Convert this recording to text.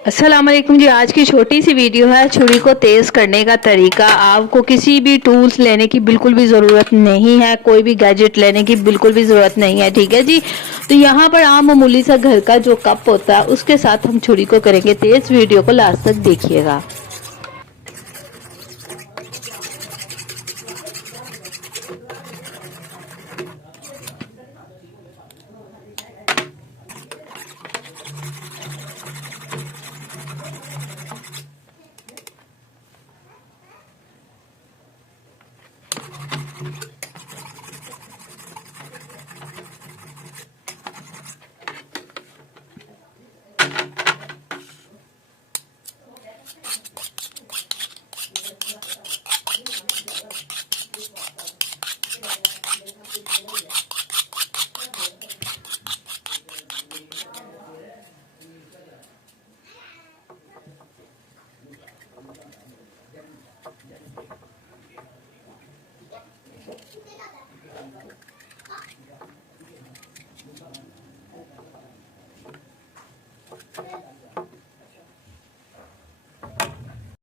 अस्सलाम वालेकुम जी। आज की छोटी सी वीडियो है छुरी को तेज़ करने का तरीका। आपको किसी भी टूल्स लेने की बिल्कुल भी ज़रूरत नहीं है, कोई भी गैजेट लेने की बिल्कुल भी ज़रूरत नहीं है, ठीक है जी। तो यहाँ पर आप मामूली सा घर का जो कप होता है उसके साथ हम छुरी को करेंगे तेज़। वीडियो को लास्ट तक देखिएगा।